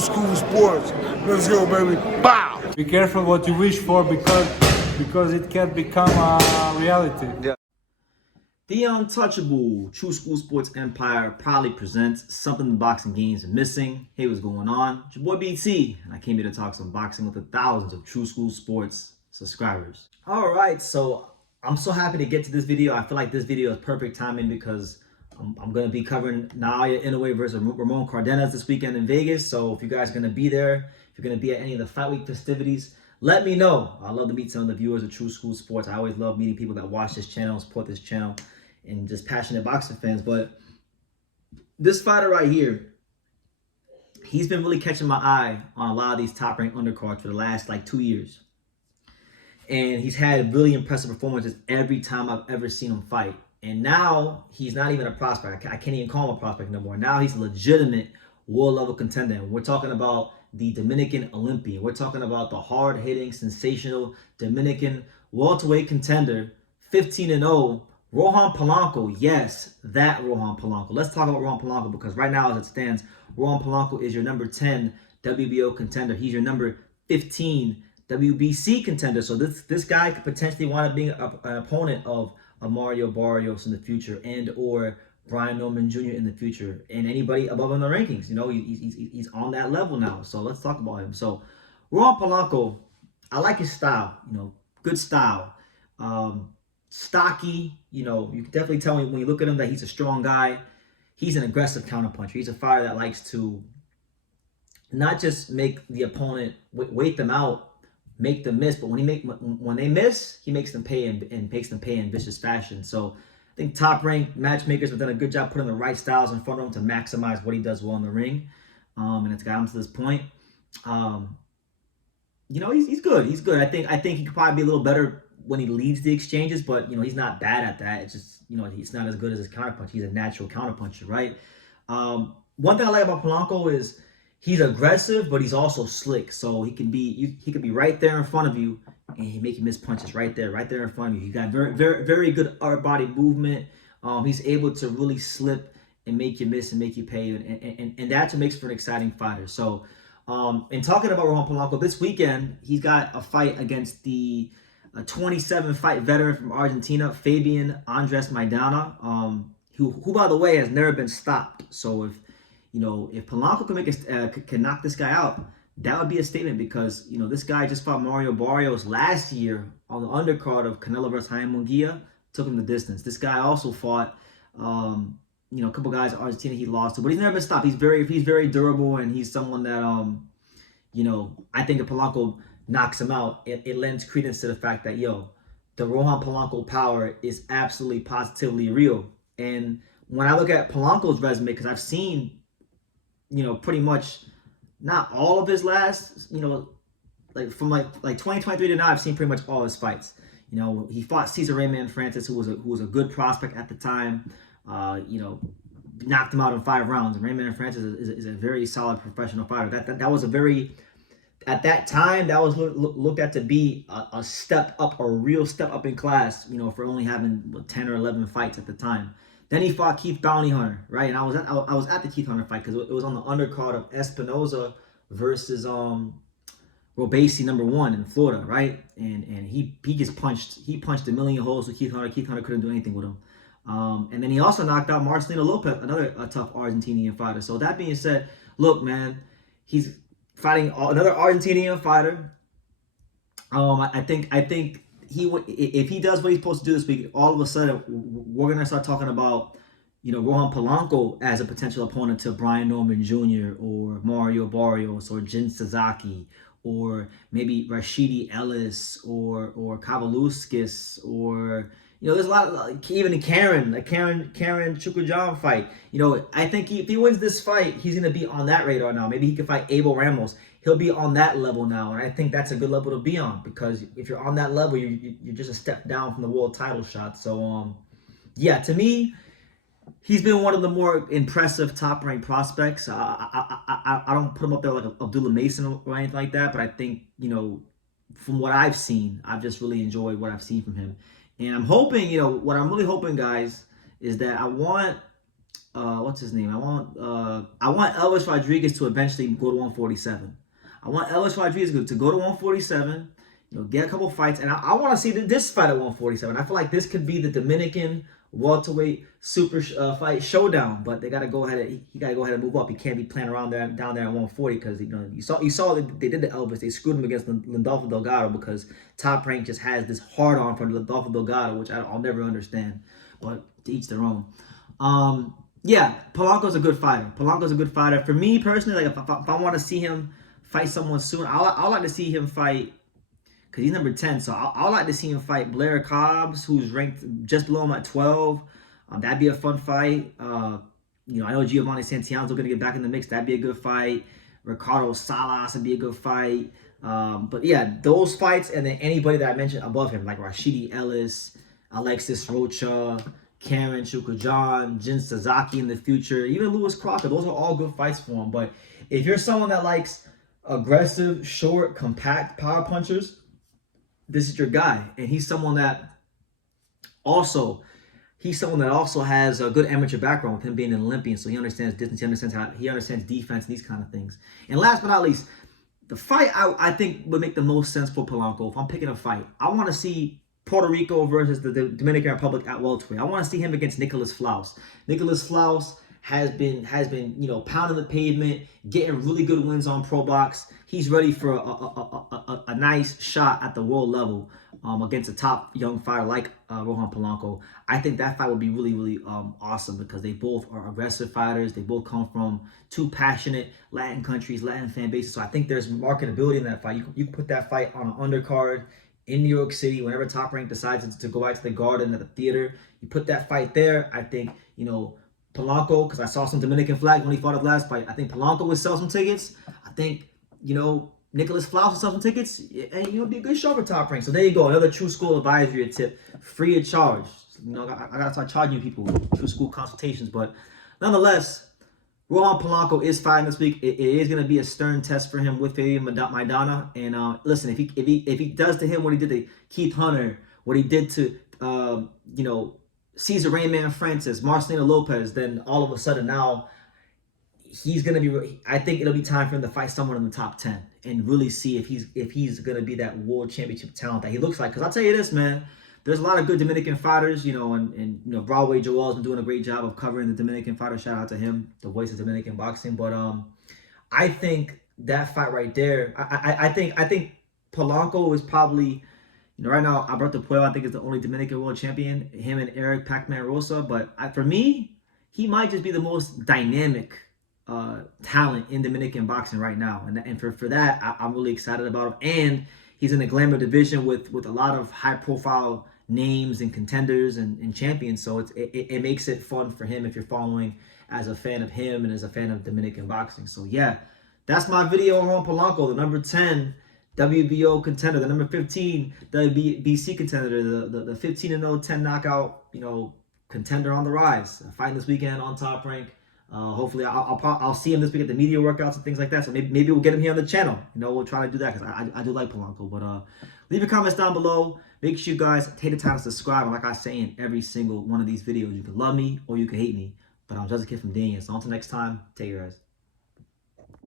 True School Sports. Let's go, baby. Bow. Be careful what you wish for because it can become a reality. Yeah. The untouchable True School Sports Empire proudly presents something the boxing games are missing. Hey, what's going on? It's your boy BT, and I came here to talk some boxing with the thousands of True School Sports subscribers. All right, so I'm so happy to get to this video. I feel like this video is perfect timing because I'm going to be covering Naoya Inoue versus Rohan Polanco this weekend in Vegas. So if you guys are going to be there, if you're going to be at any of the Fight Week festivities, let me know. I love to meet some of the viewers of True School Sports. I always love meeting people that watch this channel, support this channel, and just passionate boxing fans. But this fighter right here, he's been really catching my eye on a lot of these top-ranked undercards for the last 2 years. And he's had really impressive performances every time I've ever seen him fight. And now he's not even a prospect. I can't even call him a prospect no more. Now he's a legitimate world-level contender. And we're talking about the Dominican Olympian. We're talking about the hard-hitting, sensational Dominican welterweight contender, 15-0, Rohan Polanco. Yes, that Rohan Polanco. Let's talk about Rohan Polanco because right now, as it stands, Rohan Polanco is your number 10 WBO contender. He's your number 15 WBC contender. So this guy could potentially wind up being an opponent of Mario Barrios in the future, and or Brian Norman Jr. in the future, and anybody above in the rankings. You know, he's on that level now. So let's talk about him. So Rohan Polanco, I like his style. You know, good style, stocky. You know, you can definitely tell when you look at him that he's a strong guy. He's an aggressive counterpuncher. He's a fighter that likes to not just make the opponent wait them out, make them miss, but when they miss, he makes them pay and makes them pay in vicious fashion. So I think top-ranked matchmakers have done a good job putting the right styles in front of him to maximize what he does well in the ring, and it's got him to this point. You know, he's good. He's good. I think he could probably be a little better when he leads the exchanges, but you know, he's not bad at that. It's just, you know, he's not as good as his counterpuncher. He's a natural counterpuncher, right? One thing I like about Polanco is he's aggressive, but he's also slick. So he can be right there in front of you, and he make you miss punches right there in front of you. He got very good upper body movement. He's able to really slip and make you miss and make you pay, and that's what makes for an exciting fighter. So, in talking about Rohan Polanco, this weekend he's got a fight against the 27-fight veteran from Argentina, Fabian Andres Maidana, who by the way has never been stopped. So if Polanco can knock this guy out, that would be a statement because, you know, this guy just fought Mario Barrios last year on the undercard of Canelo versus Jaime Munguia, took him the distance. This guy also fought, you know, a couple guys in Argentina he lost to, but he's never been stopped. He's very durable, and he's someone that, you know, I think if Polanco knocks him out, it lends credence to the fact that, the Rohan Polanco power is absolutely positively real. And when I look at Polanco's resume, because I've seen, you know, pretty much not all of his last, you know, from 2023 to now, I've seen pretty much all his fights. You know, he fought Cesar Rayman Francis, who was a good prospect at the time. You know, knocked him out in 5 rounds. And Rayman Francis is a very solid professional fighter. That was a very, at that time, that was looked at to be a step up, a real step up in class. You know, for only having 10 or 11 fights at the time. Then he fought Keith Bounty Hunter, right? And I was at the Keith Hunter fight because it was on the undercard of Espinoza versus Robesi #1 in Florida, right? And he just punched a million holes with Keith Hunter. Keith Hunter couldn't do anything with him. And then he also knocked out Marcelino Lopez, another tough Argentinian fighter. So that being said, look, man, he's fighting another Argentinian fighter. I think if he does what he's supposed to do this week, all of a sudden we're gonna start talking about, you know, Rohan Polanco as a potential opponent to Brian Norman Jr. or Mario Barrios or Jin Sasaki or maybe Rashidi Ellis or Kavaluskis, or, you know, there's a lot of, even Karen Chukwujan fight. You know, I think if he wins this fight, he's gonna be on that radar now. Maybe he could fight Abel Ramos. He'll be on that level now, and I think that's a good level to be on, because if you're on that level, you're just a step down from the world title shot. So, yeah, to me, he's been one of the more impressive top-ranked prospects. I don't put him up there like Abdullah Mason or anything like that, but I think, you know, from what I've seen, I've just really enjoyed what I've seen from him. And I'm hoping, you know, what I'm really hoping, guys, is that I want what's his name? I want Elvis Rodriguez to eventually go to 147. I want Elvis Rodriguez to go to 147. Get a couple fights, and I want to see this fight at 147. I feel like this could be the Dominican welterweight super fight showdown, but they gotta go ahead. He gotta go ahead and move up. He can't be playing around down there at 140 because you saw that they did the Elvis. They screwed him against Landolfo Delgado because Top Rank just has this hard on for Landolfo Delgado, which I'll never understand. But to each their own. Yeah, Polanco's a good fighter. Polanco's a good fighter. For me personally, like if I want to see him fight someone soon, I like to see him fight. Because he's number 10, so I'd like to see him fight Blair Cobbs, who's ranked just below him at 12. That'd be a fun fight. I know Giovanni Santiago's going to get back in the mix. That'd be a good fight. Ricardo Salas would be a good fight. But yeah, those fights, and then anybody that I mentioned above him, like Rashidi Ellis, Alexis Rocha, Karen Shukajan, Jin Sasaki in the future, even Lewis Crocker. Those are all good fights for him. But if you're someone that likes aggressive, short, compact power punchers, this is your guy. And he's someone that also has a good amateur background with him being an Olympian, so he understands distance, he understands defense and these kind of things. And last but not least, the fight I think would make the most sense for Polanco. If I'm picking a fight, I want to see Puerto Rico versus the Dominican Republic at welterweight. I want to see him against Nicholas Flaus. Nicholas Flaus has been pounding the pavement, getting really good wins on Pro Box. He's ready for a nice shot at the world level against a top young fighter like Rohan Polanco. I think that fight would be really, really awesome because they both are aggressive fighters. They both come from two passionate Latin countries, Latin fan bases. So I think there's marketability in that fight. You can put that fight on an undercard in New York City whenever Top Rank decides to go out to the Garden at the theater. You put that fight there. I think, Polanco, because I saw some Dominican flags when he fought his last fight. I think Polanco would sell some tickets. I think, Nicholas Flaus would sell some tickets. And, it'd be a good show for Top Rank. So there you go. Another True School advisory tip. Free of charge. I got to start charging people True School consultations. But nonetheless, Rohan Polanco is fighting this week. It is going to be a stern test for him with Fabian Maidana. And listen, if he does to him what he did to Keith Hunter, what he did to, Cesar Rayman Francis, Marcelino Lopez, then all of a sudden now he's going to be, I think it'll be time for him to fight someone in the top 10 and really see if he's going to be that world championship talent that he looks like. Because I'll tell you this, man, there's a lot of good Dominican fighters, and Broadway Joel's been doing a great job of covering the Dominican fighters. Shout out to him, the voice of Dominican boxing. But I think that fight right there, I think Polanco is probably, right now, Alberto Puello, I think, is the only Dominican world champion. Him and Eric Pac-Man Rosa. But for me, he might just be the most dynamic talent in Dominican boxing right now. And for that, I'm really excited about him. And he's in the glamour division with a lot of high-profile names and contenders and champions. So it makes it fun for him if you're following as a fan of him and as a fan of Dominican boxing. So, yeah, that's my video on Rohan Polanco, the number 10 WBO contender, the number 15 WBC contender, the 15-0, 10 knockout, contender on the rise. Fighting this weekend on Top Rank. Hopefully, I'll see him this week at the media workouts and things like that. So maybe we'll get him here on the channel. We'll try to do that because I do like Polanco. But leave your comments down below. Make sure you guys take the time to subscribe. And like I say in every single one of these videos, you can love me or you can hate me. But I'm just a kid from Daniel. So until next time, take care, guys.